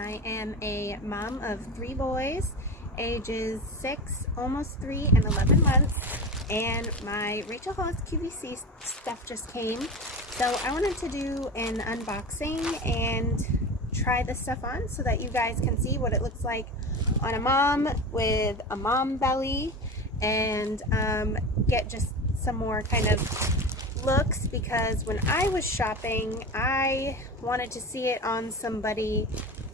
I am a mom of 3 boys, ages 6, almost 3, and 11 months. And my Rachel Hollis QVC stuff just came. So I wanted to do an unboxing and try this stuff on so that you guys can see what it looks like on a mom with a mom belly, and get just some more kind of looks, because when I was shopping I wanted to see it on somebody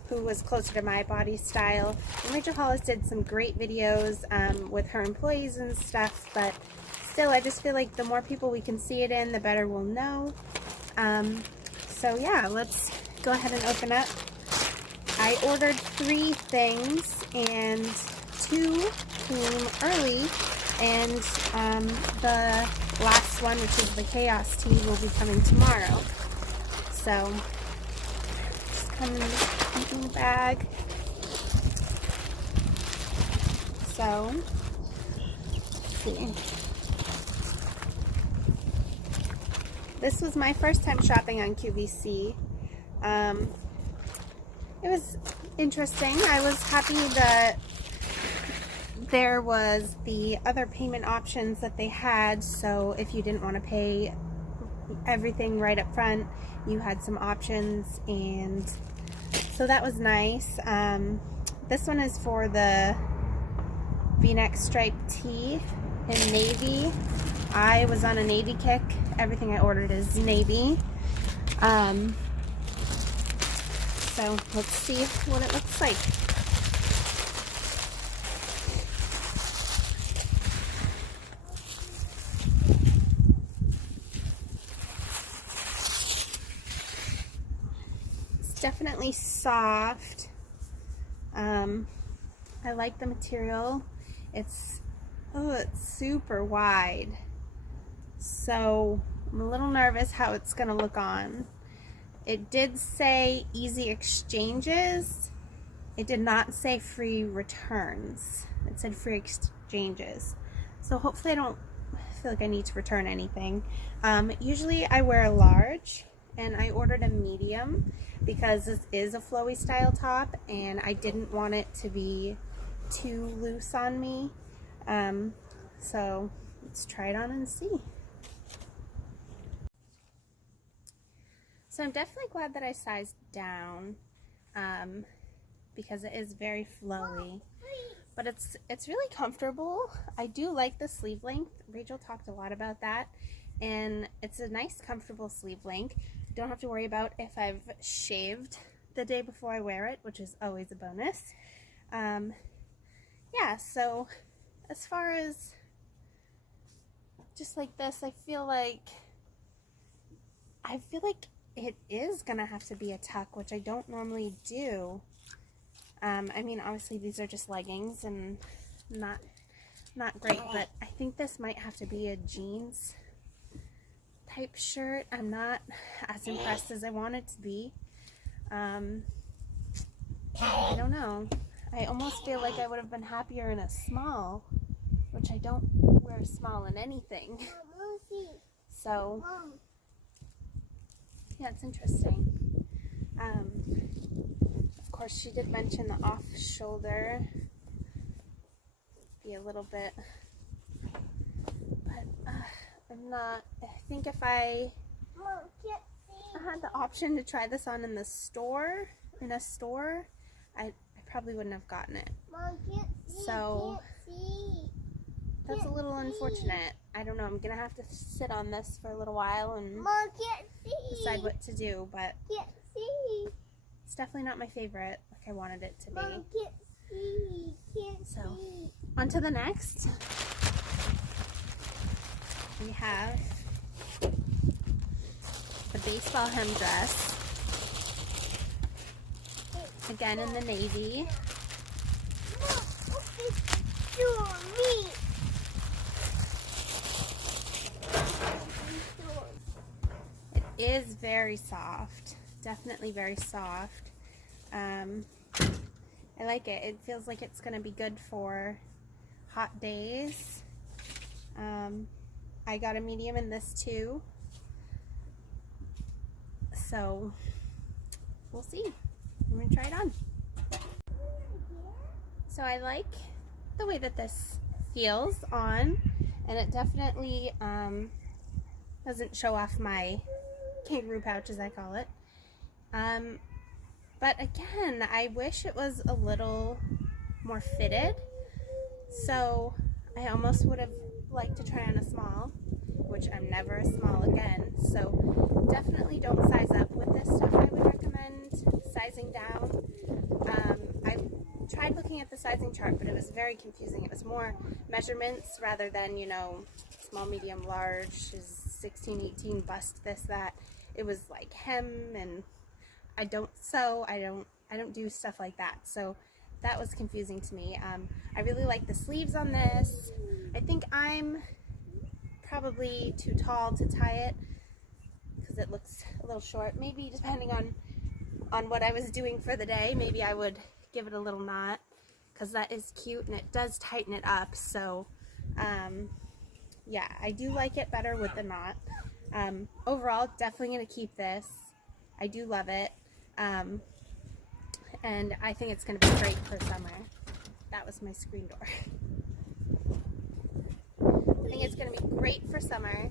who was closer to my body style. And Rachel Hollis did some great videos with her employees and stuff, but still I just feel like the more people we can see it in, the better we'll know. So yeah, let's go ahead and open up. I ordered 3 things and 2 came early, and the last one, which is the Chaos Tea, will be coming tomorrow. So just come in this packing bag. So let's see. This was my first time shopping on QVC. It was interesting. I was happy that there was the other payment options that they had, so if you didn't want to pay everything right up front, you had some options, and so that was nice. This one is for the V-neck striped tee in navy. I was on a navy kick. Everything I ordered is navy. So let's see what it looks like. It's definitely soft. I like the material. It's super wide. So I'm a little nervous how it's gonna look on. It did say easy exchanges. It did not say free returns. It said free exchanges. So hopefully I don't feel like I need to return anything. Usually I wear a large, and I ordered a medium because this is a flowy style top and I didn't want it to be too loose on me. So let's try it on and see. So I'm definitely glad that I sized down, because it is very flowy, but it's really comfortable. I do like the sleeve length. Rachel talked a lot about that, and it's a nice comfortable sleeve length. Don't have to worry about if I've shaved the day before I wear it, which is always a bonus. Yeah, so as far as just like this, I feel like it is gonna have to be a tuck, which I don't normally do. I mean, obviously these are just leggings and not great, but I think this might have to be a jeans type shirt. I'm not as impressed as I want it to be. I don't know. I almost feel like I would have been happier in a small, which I don't wear small in anything. So yeah, it's interesting. Of course, she did mention the off shoulder be a little bit, but I'm not. I think if I had the option to try this on in a store, I probably wouldn't have gotten it. So that's a little unfortunate. I don't know. I'm gonna have to sit on this for a little while and decide what to do, but it's definitely not my favorite like I wanted it to be. So on to the next. We have the baseball hem dress, again in the navy. It is very soft, definitely very soft. I like it. It feels like it's going to be good for hot days. I got a medium in this too, so we'll see. I'm going to try it on. So I like the way that this feels on, and it definitely doesn't show off my kangaroo pouch, as I call it. But again, I wish it was a little more fitted. So I almost would have liked to try on a small, which I'm never a small again. So definitely don't size up with this stuff. I would recommend sizing down. I tried looking at the sizing chart, but it was very confusing. It was more measurements rather than, you know, small, medium, large is 16, 18, bust, this, that. It was like hem, and I don't sew. I don't do stuff like that. So that was confusing to me. I really like the sleeves on this. I think I'm probably too tall to tie it because it looks a little short. Maybe depending on what I was doing for the day, maybe I would give it a little knot, because that is cute and it does tighten it up. So yeah, I do like it better with the knot. Overall, definitely going to keep this. I do love it. And I think it's going to be great for summer. That was my screen door. I think it's going to be great for summer.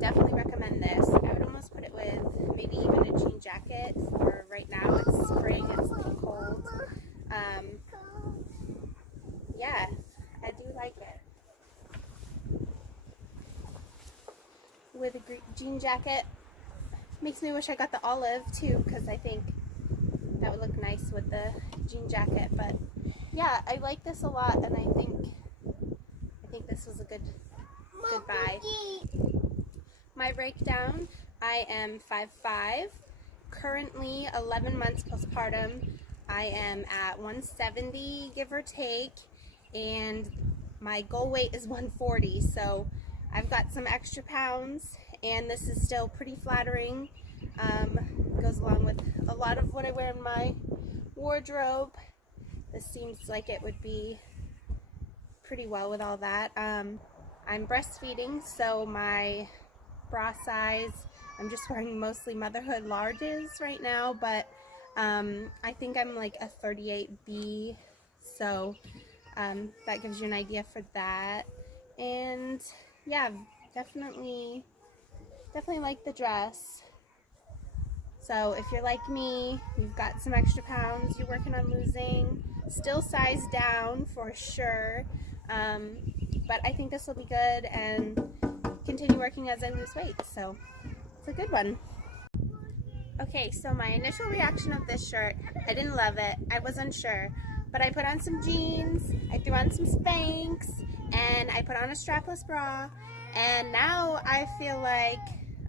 Definitely recommend this. I would almost put it with maybe even a jean jacket for right now. It's spring, it's a little cold. Yeah, I do like it. With a jean jacket. Makes me wish I got the olive too, because I think that would look nice with the jean jacket. But yeah, I like this a lot, and I think this was a good buy. My breakdown: I am 5'5", currently 11 months postpartum. I am at 170, give or take, and my goal weight is 140. So I've got some extra pounds, and this is still pretty flattering. Goes along with a lot of what I wear in my wardrobe. This seems like it would be pretty well with all that. I'm breastfeeding, so my bra size, I'm just wearing mostly motherhood larges right now, but I think I'm like a 38B, so that gives you an idea for that. And yeah, definitely like the dress. So if you're like me, you've got some extra pounds you're working on losing, still size down for sure, but I think this will be good and continue working as I lose weight, so it's a good one. Okay, so my initial reaction of this shirt, I didn't love it. I was unsure, but I put on some jeans, I threw on some Spanx, and I put on a strapless bra, and now I feel like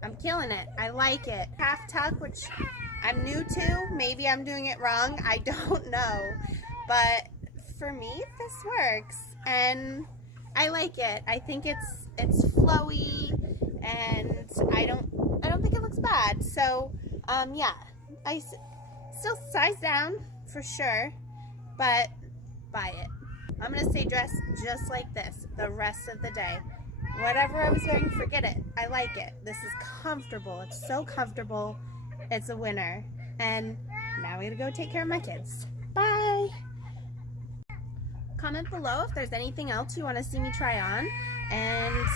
I'm killing it. I like it. Half tuck, which I'm new to. Maybe I'm doing it wrong. I don't know. But for me, this works, and I like it. I think it's flowy, and I don't think it looks bad. So yeah, I still size down for sure, but buy it. I'm gonna stay dressed just like this the rest of the day. Whatever I was wearing, forget it. I like it. This is comfortable. It's so comfortable. It's a winner. And now we gotta go take care of my kids. Bye! Comment below if there's anything else you want to see me try on, and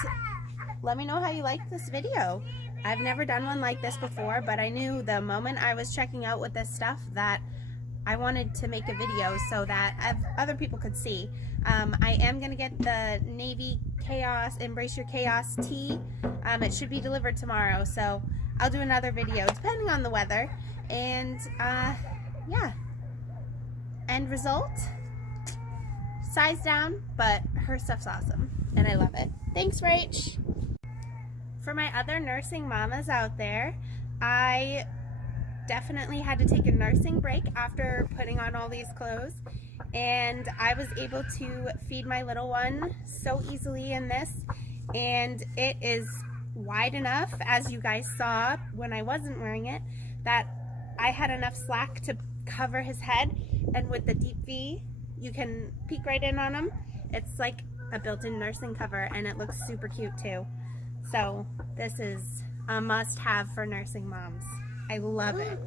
let me know how you liked this video. I've never done one like this before, but I knew the moment I was checking out with this stuff that I wanted to make a video so that other people could see. I am going to get the Navy Chaos, Embrace Your Chaos tee. It should be delivered tomorrow, so I'll do another video depending on the weather. And yeah, end result, size down, but her stuff's awesome and I love it. Thanks, Rach. For my other nursing mamas out there, I definitely had to take a nursing break after putting on all these clothes, and I was able to feed my little one so easily in this, and it is wide enough, as you guys saw when I wasn't wearing it, that I had enough slack to cover his head, and with the deep V you can peek right in on him. It's like a built-in nursing cover, and it looks super cute too. So this is a must-have for nursing moms. I love it.